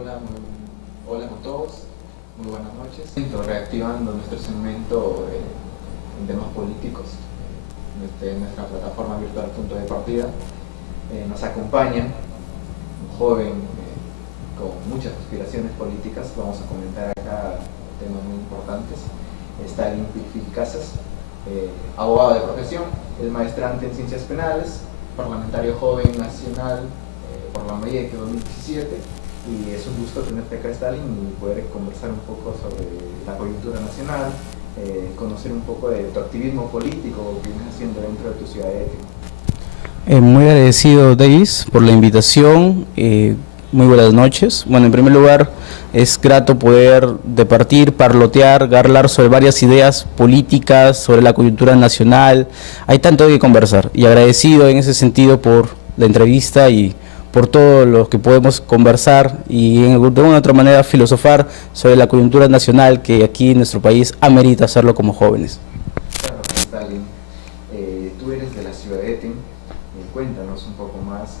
Hola, hola con todos, muy buenas noches. Reactivando nuestro segmento en temas políticos, nuestra plataforma virtual Punto de Partida, nos acompaña un joven con muchas aspiraciones políticas. Vamos a comentar acá temas muy importantes. Stalin Casas, abogado de profesión, es maestrante en ciencias penales, parlamentario joven nacional por la MEIEC 2017, y es un gusto tenerte acá, Stalin, y poder conversar un poco sobre la coyuntura nacional, conocer un poco de tu activismo político que vienes haciendo dentro de tu ciudad de Ética. Muy agradecido, Davis, por la invitación. Muy buenas noches. Bueno, en primer lugar, es grato poder departir, parlotear, hablar sobre varias ideas políticas, sobre la coyuntura nacional. Hay tanto que conversar, y agradecido en ese sentido por la entrevista y por todo lo que podemos conversar y de una u otra manera filosofar sobre la coyuntura nacional, que aquí en nuestro país amerita hacerlo como jóvenes. Claro, Stalin, tú eres de la ciudad de Eten. Cuéntanos un poco más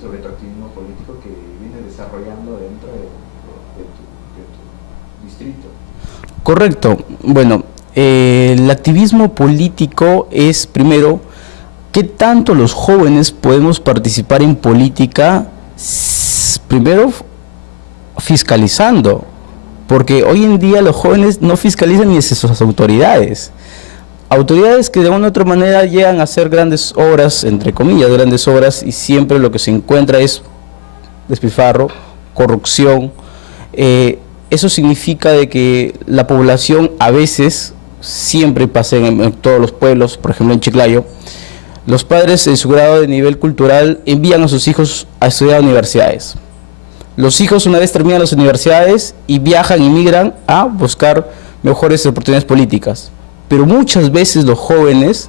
sobre tu activismo político que vienes desarrollando dentro de tu distrito. Correcto. Bueno, el activismo político es, primero, ¿qué tanto los jóvenes podemos participar en política? Primero, fiscalizando, porque hoy en día los jóvenes no fiscalizan ni a sus autoridades. Autoridades que de una u otra manera llegan a hacer grandes obras, entre comillas, grandes obras, y siempre lo que se encuentra es despilfarro, corrupción. Eso significa de que la población a veces, siempre pasa en todos los pueblos, por ejemplo en Chiclayo, los padres en su grado de nivel cultural envían a sus hijos a estudiar a universidades. Los hijos una vez terminan las universidades y viajan y migran a buscar mejores oportunidades políticas. Pero muchas veces los jóvenes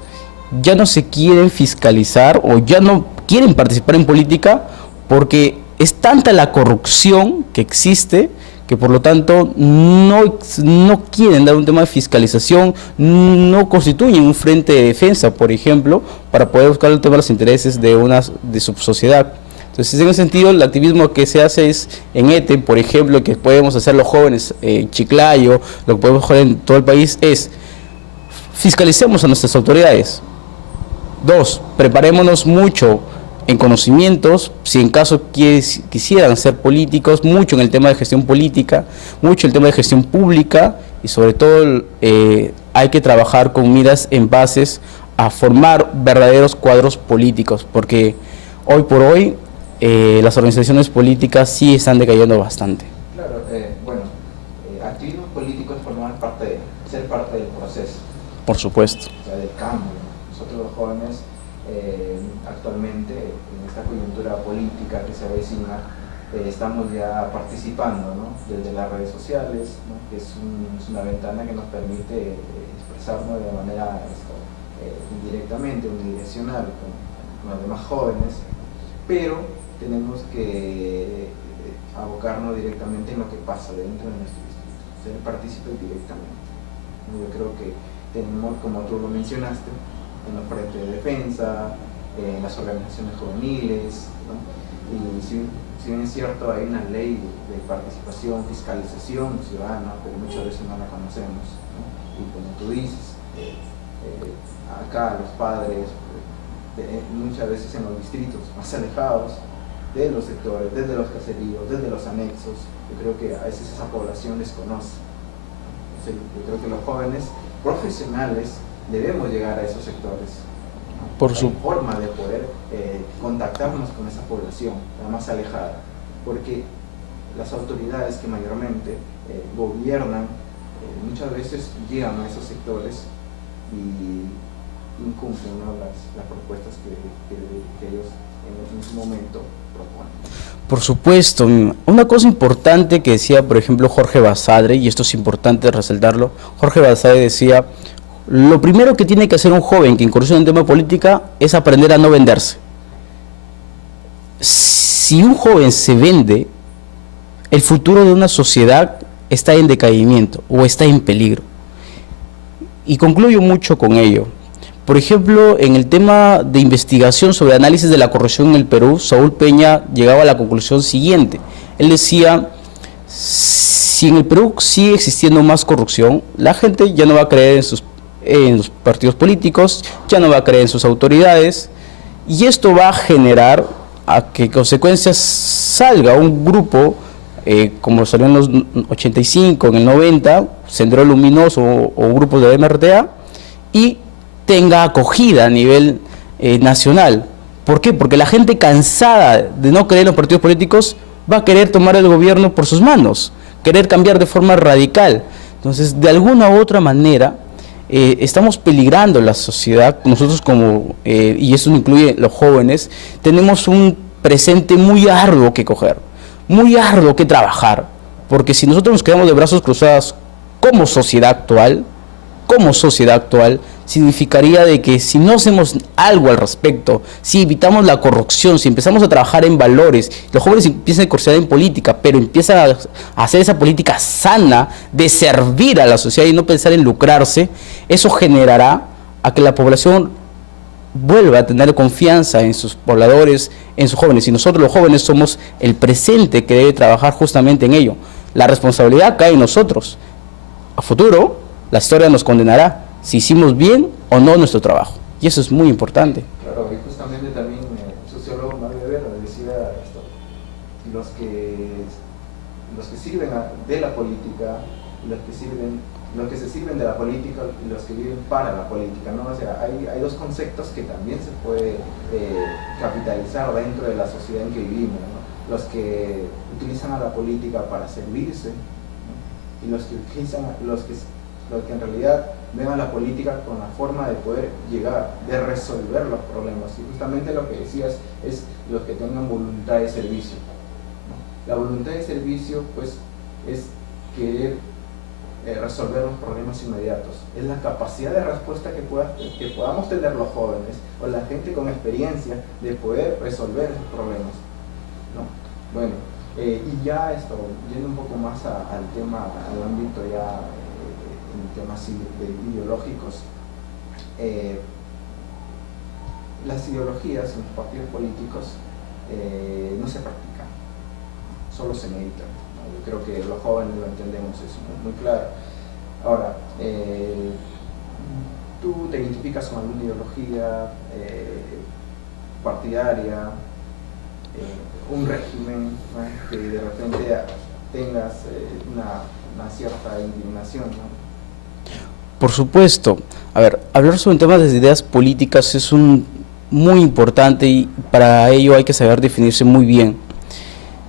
ya no se quieren fiscalizar o ya no quieren participar en política porque es tanta la corrupción que existe que por lo tanto no quieren dar un tema de fiscalización, no constituyen un frente de defensa, por ejemplo, para poder buscar el tema de los intereses de su sociedad. Entonces, en ese sentido, el activismo que se hace es en Eten, por ejemplo, que podemos hacer los jóvenes en Chiclayo, lo que podemos hacer en todo el país es fiscalicemos a nuestras autoridades. 2, preparémonos mucho en conocimientos, si en caso quisieran ser políticos, mucho en el tema de gestión política, mucho en el tema de gestión pública, y sobre todo hay que trabajar con miras en bases a formar verdaderos cuadros políticos, porque hoy por hoy las organizaciones políticas sí están decayendo bastante. Claro, activismo político es ser parte del proceso. Por supuesto. O sea, del cambio. Nosotros los jóvenes actualmente en esta coyuntura política que se avecina estamos ya participando, ¿no? Desde las redes sociales, ¿no? Que es una ventana que nos permite expresarnos de manera indirectamente, unidireccional con los demás jóvenes, pero tenemos que abocarnos directamente en lo que pasa dentro de nuestro distrito, ser partícipes directamente. Yo creo que tenemos, como tú lo mencionaste, en los frentes de defensa, en las organizaciones juveniles, ¿no? Y si bien es cierto, hay una ley de participación, fiscalización ciudadana, pero muchas veces no la conocemos, ¿no? Y como tú dices, acá los padres, muchas veces en los distritos más alejados de los sectores, desde los caseríos, desde los anexos, yo creo que a veces esa población desconoce. Entonces, yo creo que los jóvenes profesionales debemos llegar a esos sectores. Por su forma de poder contactarnos con esa población, la más alejada, porque las autoridades que mayormente gobiernan muchas veces llegan a esos sectores y incumplen, ¿no? las propuestas que ellos en su momento proponen. Por supuesto. Una cosa importante que decía, por ejemplo, Jorge Basadre, y esto es importante resaltarlo, Jorge Basadre decía: lo primero que tiene que hacer un joven que incursiona en tema de política es aprender a no venderse. Si un joven se vende, el futuro de una sociedad está en decaimiento o está en peligro. Y concluyo mucho con ello. Por ejemplo, en el tema de investigación sobre análisis de la corrupción en el Perú, Saúl Peña llegaba a la conclusión siguiente: Él decía, si en el Perú sigue existiendo más corrupción, la gente ya no va a creer en los partidos políticos, ya no va a creer en sus autoridades, y esto va a generar a que consecuencias salga un grupo, como salió en los 85, en el 90, Sendero Luminoso o grupos de MRTA, y tenga acogida a nivel nacional. ¿Por qué? Porque la gente cansada de no creer en los partidos políticos va a querer tomar el gobierno por sus manos, querer cambiar de forma radical. Entonces, de alguna u otra manera, estamos peligrando la sociedad. Nosotros como, y eso incluye los jóvenes, tenemos un presente muy arduo que coger, muy arduo que trabajar, porque si nosotros nos quedamos de brazos cruzados como sociedad actual, significaría de que si no hacemos algo al respecto, si evitamos la corrupción, si empezamos a trabajar en valores, los jóvenes empiezan a incursionar en política, pero empiezan a hacer esa política sana de servir a la sociedad y no pensar en lucrarse, eso generará a que la población vuelva a tener confianza en sus pobladores, en sus jóvenes, y nosotros los jóvenes somos el presente que debe trabajar justamente en ello. La responsabilidad cae en nosotros. A futuro, la historia nos condenará si hicimos bien o no nuestro trabajo, y eso es muy importante. Claro, y justamente también el sociólogo Mario Weber decía esto, los que sirven de la política, los que se sirven de la política y los que viven para la política, ¿no? O sea, hay dos conceptos que también se puede capitalizar dentro de la sociedad en que vivimos, ¿no? Los que utilizan a la política para servirse, ¿no? Y los que en realidad ven a la política con la forma de poder llegar, de resolver los problemas. Y justamente lo que decías es los que tengan voluntad de servicio, ¿no? La voluntad de servicio, pues, es querer resolver los problemas inmediatos. Es la capacidad de respuesta que podamos tener los jóvenes o la gente con experiencia de poder resolver esos problemas, ¿no? Bueno, y ya esto, yendo un poco más al tema, al ámbito ya en temas ideológicos, las ideologías en los partidos políticos no se practican, solo se meditan, ¿no? Yo creo que los jóvenes lo entendemos eso muy claro. Ahora, tú te identificas con alguna ideología partidaria, un régimen, ¿no? Que de repente tengas una cierta indignación, ¿no? Por supuesto. A ver, hablar sobre temas de ideas políticas es muy importante, y para ello hay que saber definirse muy bien.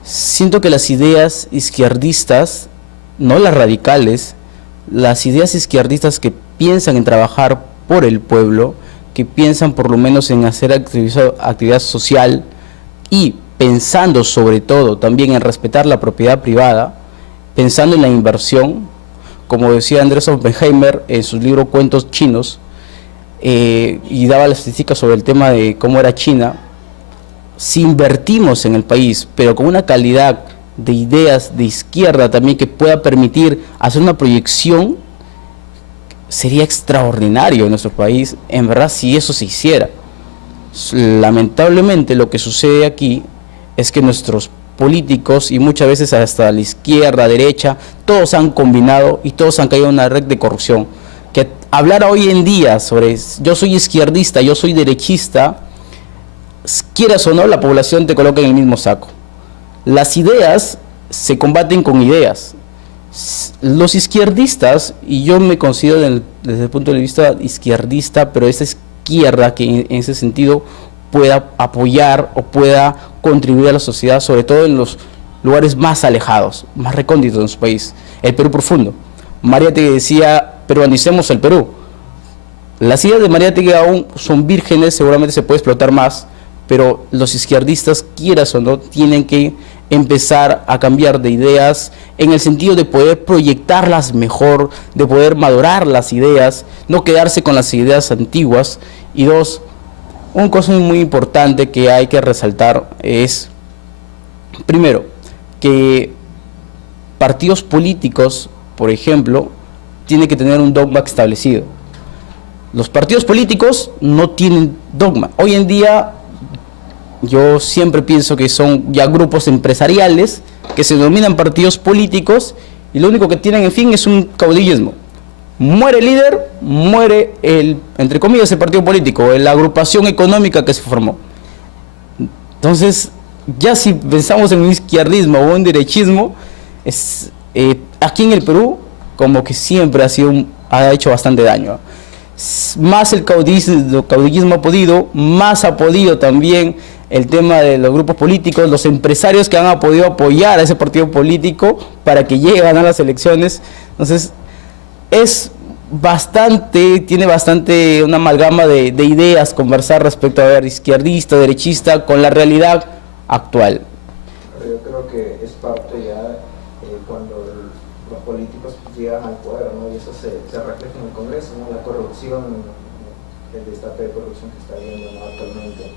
Siento que las ideas izquierdistas, no las radicales, las ideas izquierdistas que piensan en trabajar por el pueblo, que piensan por lo menos en hacer actividad social y pensando sobre todo también en respetar la propiedad privada, pensando en la inversión, como decía Andrés Oppenheimer en su libro Cuentos Chinos, y daba las estadísticas sobre el tema de cómo era China. Si invertimos en el país, pero con una calidad de ideas de izquierda también que pueda permitir hacer una proyección, sería extraordinario en nuestro país, en verdad, si eso se hiciera. Lamentablemente lo que sucede aquí es que nuestros políticos, y muchas veces hasta la izquierda, derecha, todos han combinado y todos han caído en una red de corrupción. Que hablar hoy en día sobre yo soy izquierdista, yo soy derechista, quieras o no, la población te coloca en el mismo saco. Las ideas se combaten con ideas. Los izquierdistas, y yo me considero desde el punto de vista izquierdista, pero esa izquierda que en ese sentido pueda apoyar o pueda contribuir a la sociedad, sobre todo en los lugares más alejados, más recónditos de nuestro país, el Perú profundo. Mariátegui decía, peruanicemos el Perú. Las ideas de Mariátegui aún son vírgenes, seguramente se puede explotar más, pero los izquierdistas, quieras o no, tienen que empezar a cambiar de ideas en el sentido de poder proyectarlas mejor, de poder madurar las ideas, no quedarse con las ideas antiguas. Y dos, una cosa muy importante que hay que resaltar es, primero, que partidos políticos, por ejemplo, tienen que tener un dogma establecido. Los partidos políticos no tienen dogma. Hoy en día yo siempre pienso que son ya grupos empresariales que se denominan partidos políticos y lo único que tienen en fin es un caudillismo. Muere el líder, muere entre comillas, el partido político, la agrupación económica que se formó. Entonces, ya si pensamos en un izquierdismo o un derechismo, aquí en el Perú, como que siempre ha hecho bastante daño. Más el caudillismo ha podido, más ha podido también el tema de los grupos políticos, los empresarios que han podido apoyar a ese partido político para que llegue a ganar las elecciones. Entonces, tiene bastante una amalgama de ideas conversar respecto a ver izquierdista, derechista, con la realidad actual. Yo creo que es parte ya cuando los políticos llegan al poder, ¿no? Y eso se refleja en el Congreso, ¿no? La corrupción, el destape de corrupción que está habiendo, ¿no? Actualmente.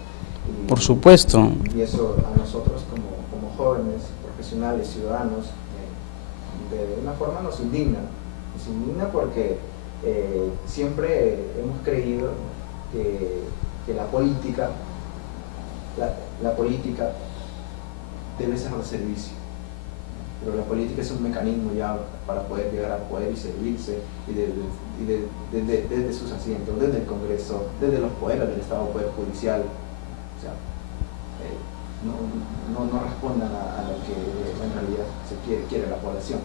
Por supuesto. Y eso a nosotros como jóvenes, profesionales, ciudadanos, de una forma nos indigna porque siempre hemos creído que la política debe ser al servicio, pero la política es un mecanismo ya para poder llegar al poder y servirse desde sus asientos, desde el Congreso, desde los poderes del Estado, poder judicial. O sea, no respondan a lo que en realidad quiere la población.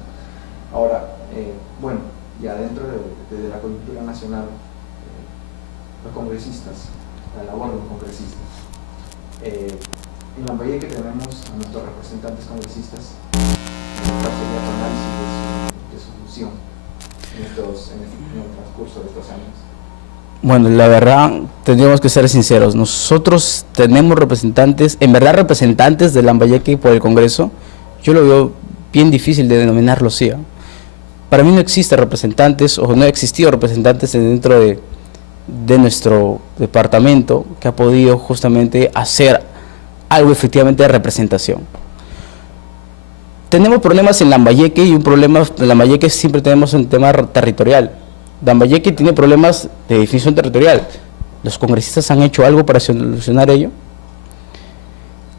Ahora, bueno, ya dentro de la coyuntura nacional, los congresistas, la labor de los congresistas. En Lambayeque tenemos a nuestros representantes congresistas. ¿Cuál sería tu análisis de su función en el transcurso de estos años? Bueno, la verdad, tendríamos que ser sinceros. Nosotros tenemos representantes, en verdad representantes de Lambayeque por el Congreso. Yo lo veo bien difícil de denominarlo así. Para mí no existen representantes, o no ha existido representantes dentro de nuestro departamento que ha podido justamente hacer algo efectivamente de representación. Tenemos problemas en Lambayeque y un problema en Lambayeque siempre tenemos un tema territorial. Lambayeque tiene problemas de definición territorial. ¿Los congresistas han hecho algo para solucionar ello?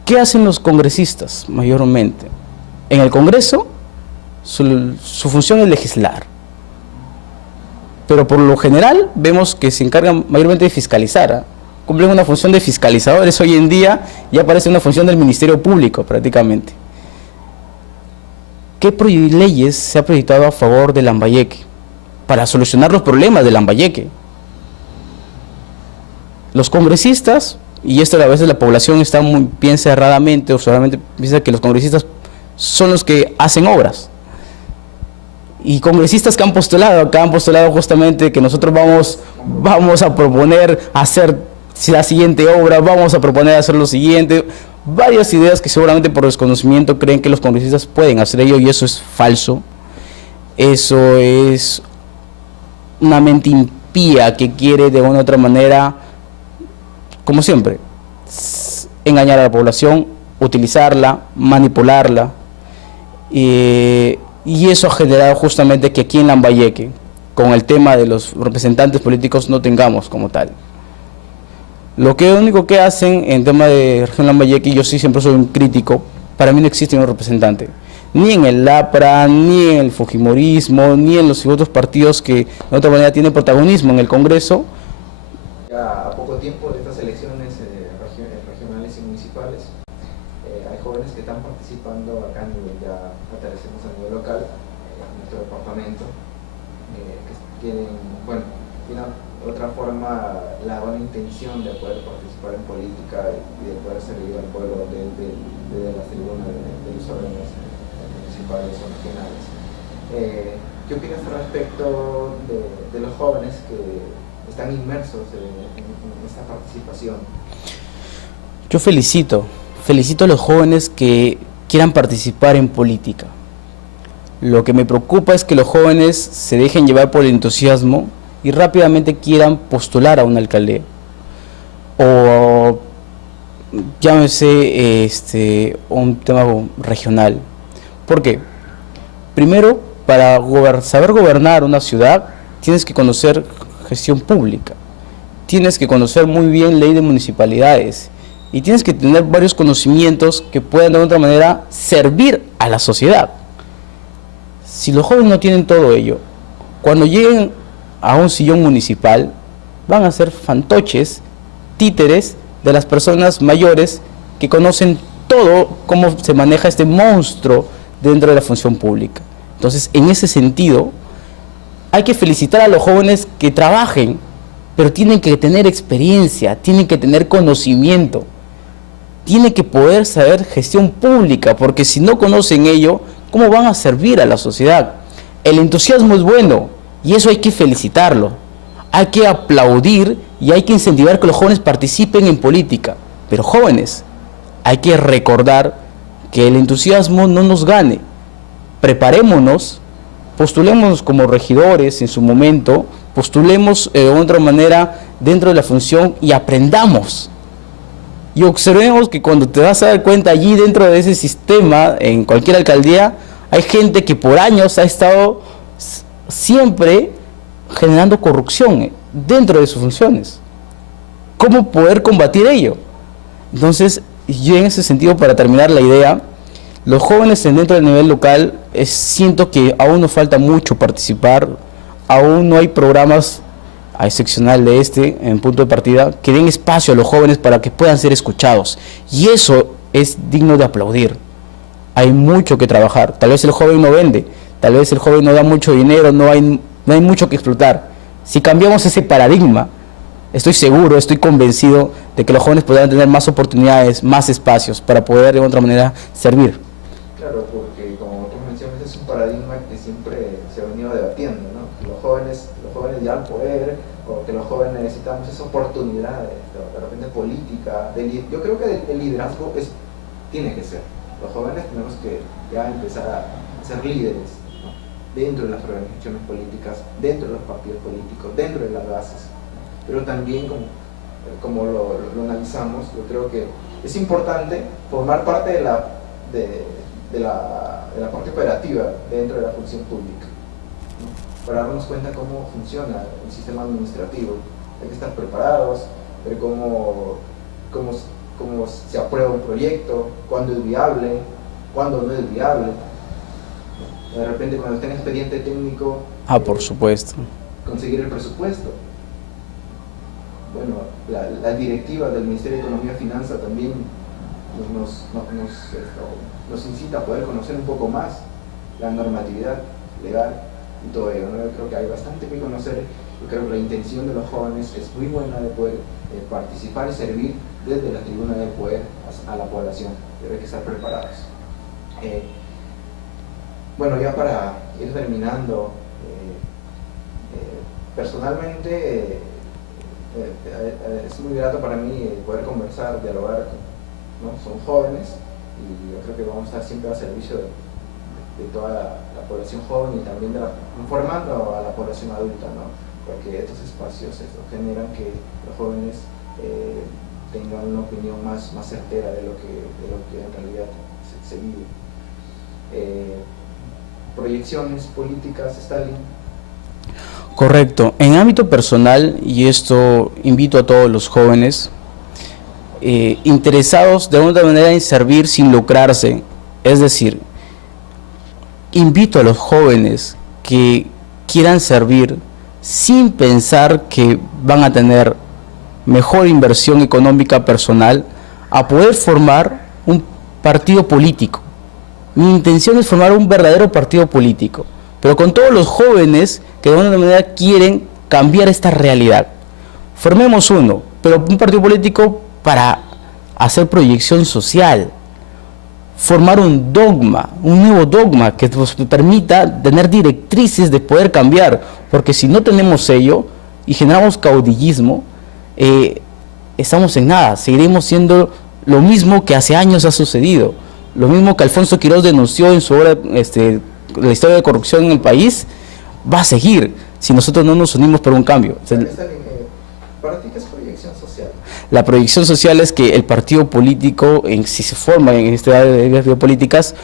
¿Qué hacen los congresistas mayormente? En el Congreso, su función es legislar. Pero por lo general vemos que se encargan mayormente de fiscalizar. Cumplen una función de fiscalizadores. Hoy en día ya parece una función del Ministerio Público prácticamente. ¿Qué leyes se ha proyectado a favor de Lambayeque para solucionar los problemas de Lambayeque? Los congresistas, y esto a veces la población está muy bien cerradamente o solamente piensa que los congresistas son los que hacen obras. Y congresistas que han postulado justamente que nosotros vamos a proponer hacer la siguiente obra, vamos a proponer hacer lo siguiente, varias ideas que seguramente por desconocimiento creen que los congresistas pueden hacer ello, y eso es falso. Eso es una mente impía que quiere de una u otra manera, como siempre, engañar a la población, utilizarla, manipularla, y eso ha generado justamente que aquí en Lambayeque, con el tema de los representantes políticos, no tengamos como tal. Lo único que hacen en tema de región Lambayeque, y yo sí siempre soy un crítico, para mí no existe un representante, ni en el LAPRA, ni en el Fujimorismo, ni en los otros partidos que de otra manera tienen protagonismo en el Congreso. Ya a poco tiempo de estas elecciones regionales y municipales, hay jóvenes que están participando acá a nivel, ya aterricemos a nivel local, en nuestro departamento, que tienen, bueno, de una otra forma la buena intención de poder participar en política y de poder servir al pueblo desde las tribunas de los órganos municipales o regionales. ¿Qué opinas al respecto de los jóvenes que están inmersos en esta participación? Yo felicito a los jóvenes que quieran participar en política. Lo que me preocupa es que los jóvenes se dejen llevar por el entusiasmo y rápidamente quieran postular a una alcaldía, o llámese un tema regional. ¿Por qué? Primero, para saber gobernar una ciudad, tienes que conocer gestión pública, tienes que conocer muy bien ley de municipalidades, y tienes que tener varios conocimientos que puedan de otra manera servir a la sociedad. Si los jóvenes no tienen todo ello, cuando lleguen a un sillón municipal, van a ser fantoches, títeres de las personas mayores que conocen todo cómo se maneja este monstruo dentro de la función pública. Entonces, en ese sentido, hay que felicitar a los jóvenes que trabajen, pero tienen que tener experiencia, tienen que tener conocimiento, tienen que poder saber gestión pública, porque si no conocen ello, ¿cómo van a servir a la sociedad? El entusiasmo es bueno y eso hay que felicitarlo, hay que aplaudir y hay que incentivar que los jóvenes participen en política. Pero jóvenes, hay que recordar que el entusiasmo no nos gane. Preparémonos, postulémonos como regidores en su momento, postulemos de otra manera dentro de la función y aprendamos. Y observemos que cuando te vas a dar cuenta allí dentro de ese sistema, en cualquier alcaldía, hay gente que por años ha estado siempre generando corrupción dentro de sus funciones. ¿Cómo poder combatir ello? Entonces, yo en ese sentido, para terminar la idea, los jóvenes dentro del nivel local, siento que aún nos falta mucho participar, aún no hay programas, a excepcional de este, en punto de partida, que den espacio a los jóvenes para que puedan ser escuchados. Y eso es digno de aplaudir. Hay mucho que trabajar. Tal vez el joven no vende, tal vez el joven no da mucho dinero, no hay mucho que explotar. Si cambiamos ese paradigma, estoy seguro, estoy convencido de que los jóvenes podrán tener más oportunidades, más espacios para poder de otra manera servir. Claro, porque como tú mencionas, es un paradigma que siempre se ha venido debatiendo, ¿no? Que los jóvenes ya al poder, o que los jóvenes necesitamos esa oportunidad de repente política, yo creo que el liderazgo tiene que ser. Los jóvenes tenemos que ya empezar a ser líderes, ¿no? Dentro de las organizaciones políticas, dentro de los partidos políticos, dentro de las bases. Pero también, como lo analizamos, yo creo que es importante formar parte de la parte operativa dentro de la función pública, ¿no? Para darnos cuenta cómo funciona el sistema administrativo. Hay que estar preparados, ver cómo se aprueba un proyecto, cuándo es viable, cuándo no es viable. De repente, cuando está en expediente técnico, por supuesto, conseguir el presupuesto. Bueno, la directiva del Ministerio de Economía y Finanzas también nos incita a poder conocer un poco más la normatividad legal y todo ello, ¿no? Yo creo que hay bastante que conocer. Yo creo que la intención de los jóvenes es muy buena de poder participar y servir desde la tribuna del poder a la población, pero hay que estar preparados. Bueno, ya para ir terminando, personalmente es muy grato para mí poder conversar, dialogar, ¿no? Son jóvenes y yo creo que vamos a estar siempre a servicio de toda la población joven y también informando a la población adulta, ¿no? Porque estos espacios generan que los jóvenes tengan una opinión más certera de lo que en realidad se vive. Proyecciones políticas, Stalin. Correcto. En ámbito personal, y esto invito a todos los jóvenes interesados de alguna manera en servir sin lucrarse, es decir, invito a los jóvenes que quieran servir sin pensar que van a tener mejor inversión económica personal, a poder formar un partido político. Mi intención es formar un verdadero partido político, pero con todos los jóvenes que de alguna manera quieren cambiar esta realidad. Formemos uno, pero un partido político para hacer proyección social, formar un dogma, un nuevo dogma que nos permita tener directrices de poder cambiar, porque si no tenemos ello y generamos caudillismo, estamos en nada, seguiremos siendo lo mismo que hace años ha sucedido, lo mismo que Alfonso Quirós denunció en su obra, la historia de corrupción en el país, va a seguir si nosotros no nos unimos por un cambio. ¿Para ti qué es proyección social? La proyección social es que el partido político, si se forma en este área de políticas,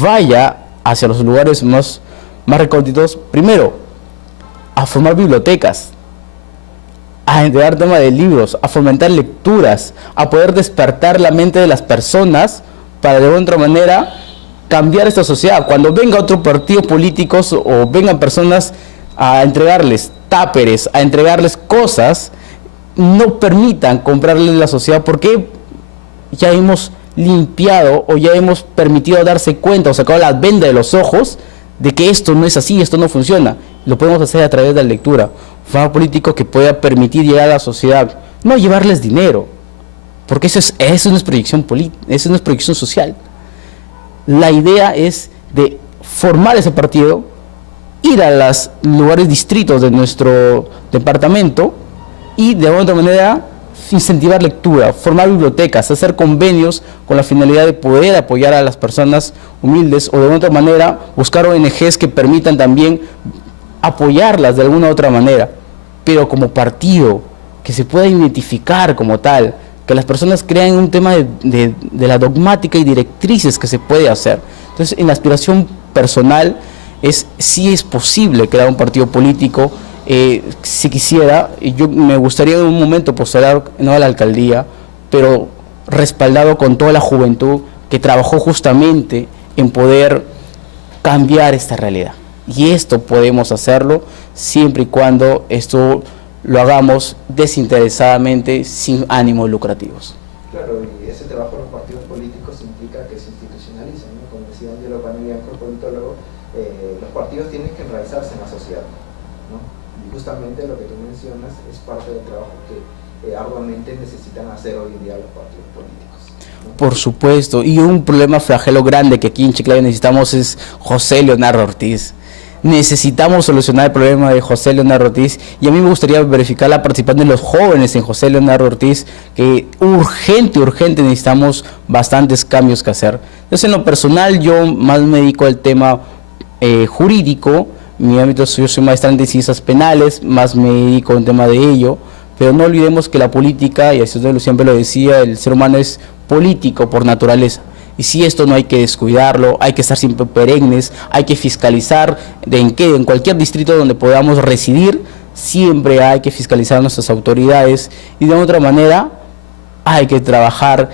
vaya hacia los lugares más recónditos, primero, a formar bibliotecas, a entregar tema de libros, a fomentar lecturas, a poder despertar la mente de las personas para de otra manera cambiar esta sociedad. Cuando venga otro partido políticos o vengan personas a entregarles táperes, a entregarles cosas, no permitan comprarles la sociedad, porque ya hemos limpiado o ya hemos permitido darse cuenta o sacado la venda de los ojos de que esto no es así, esto no funciona. Lo podemos hacer a través de la lectura. Un programa político que pueda permitir llegar a la sociedad, no llevarles dinero, porque eso no es proyección política, eso no es proyección social. La idea es de formar ese partido, ir a los lugares distritos de nuestro departamento y de otra manera incentivar lectura, formar bibliotecas, hacer convenios con la finalidad de poder apoyar a las personas humildes, o de otra manera buscar ONGs que permitan también apoyarlas de alguna u otra manera, pero como partido, que se pueda identificar como tal, que las personas crean un tema de la dogmática y directrices que se puede hacer. Entonces, en la aspiración personal, sí es posible crear un partido político. Si quisiera, yo me gustaría en un momento postular no a la alcaldía, pero respaldado con toda la juventud que trabajó justamente en poder cambiar esta realidad. Y esto podemos hacerlo siempre y cuando esto lo hagamos desinteresadamente, sin ánimos lucrativos. Claro, y ese trabajo de los partidos políticos implica que se institucionalicen, ¿no? Como decía Angelo Panelianco, politólogo, los partidos tienen que enraizarse en la sociedad, ¿no? Y justamente lo que tú mencionas es parte del trabajo que arduamente necesitan hacer hoy en día los partidos políticos, ¿no? Por supuesto, y un problema flagelo grande que aquí en Chiclayo necesitamos es José Leonardo Ortiz. Necesitamos solucionar el problema de José Leonardo Ortiz, y a mí me gustaría verificar la participación de los jóvenes en José Leonardo Ortiz, que urgente necesitamos bastantes cambios que hacer. Entonces, en lo personal, yo más me dedico al tema jurídico. Mi ámbito, yo soy maestrante en ciencias penales, más me dedico al tema de ello, pero no olvidemos que la política, y eso siempre lo decía, el ser humano es político por naturaleza. Y si esto no hay que descuidarlo, hay que estar siempre perennes, hay que fiscalizar en cualquier distrito donde podamos residir, siempre hay que fiscalizar a nuestras autoridades, y de otra manera hay que trabajar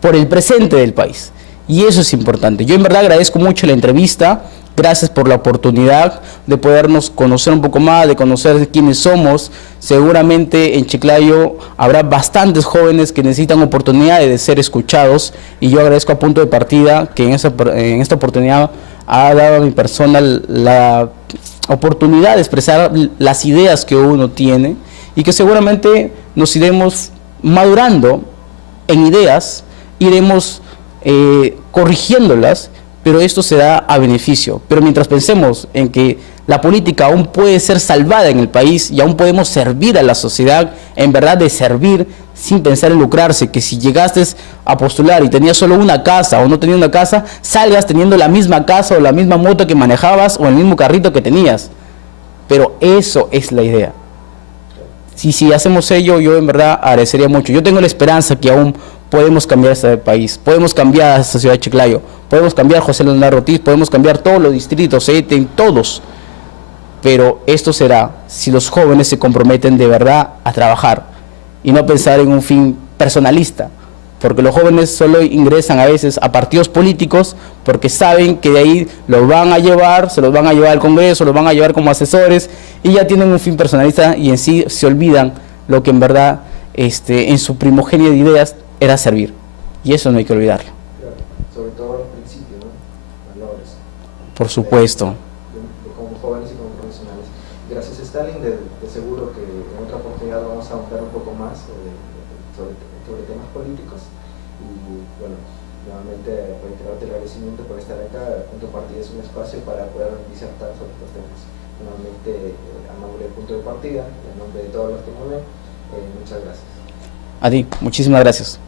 por el presente del país. Y eso es importante. Yo en verdad agradezco mucho la entrevista. Gracias por la oportunidad de podernos conocer un poco más, de conocer quiénes somos. Seguramente en Chiclayo habrá bastantes jóvenes que necesitan oportunidades de ser escuchados, y yo agradezco a Punto de Partida que en esta oportunidad ha dado a mi persona la oportunidad de expresar las ideas que uno tiene, y que seguramente nos iremos madurando en ideas, iremos corrigiéndolas, pero esto se da a beneficio. Pero mientras pensemos en que la política aún puede ser salvada en el país y aún podemos servir a la sociedad, en verdad de servir sin pensar en lucrarse, que si llegaste a postular y tenías solo una casa o no tenías una casa, salgas teniendo la misma casa o la misma moto que manejabas o el mismo carrito que tenías. Pero eso es la idea. Si hacemos ello, yo en verdad agradecería mucho. Yo tengo la esperanza que aún podemos cambiar este país, podemos cambiar esta ciudad de Chiclayo, podemos cambiar José Leonardo Ortiz, podemos cambiar todos los distritos, todos. Pero esto será si los jóvenes se comprometen de verdad a trabajar y no pensar en un fin personalista, porque los jóvenes solo ingresan a veces a partidos políticos porque saben que de ahí los van a llevar, se los van a llevar al Congreso, los van a llevar como asesores, y ya tienen un fin personalista y en sí se olvidan lo que en verdad en su primogenia de ideas era servir, y eso no hay que olvidarlo. Claro, sobre todo los principios, ¿no? Valores. Por supuesto. Como jóvenes y como profesionales. Gracias, Stalin. De seguro que en otra oportunidad vamos a ahondar un poco más sobre temas políticos. Y bueno, nuevamente reiterarte el agradecimiento por estar acá. Punto de Partida es un espacio para poder disertar sobre estos temas. Nuevamente, a nombre de Punto de Partida, en nombre de todos los que nos ven, muchas gracias. A ti, muchísimas gracias.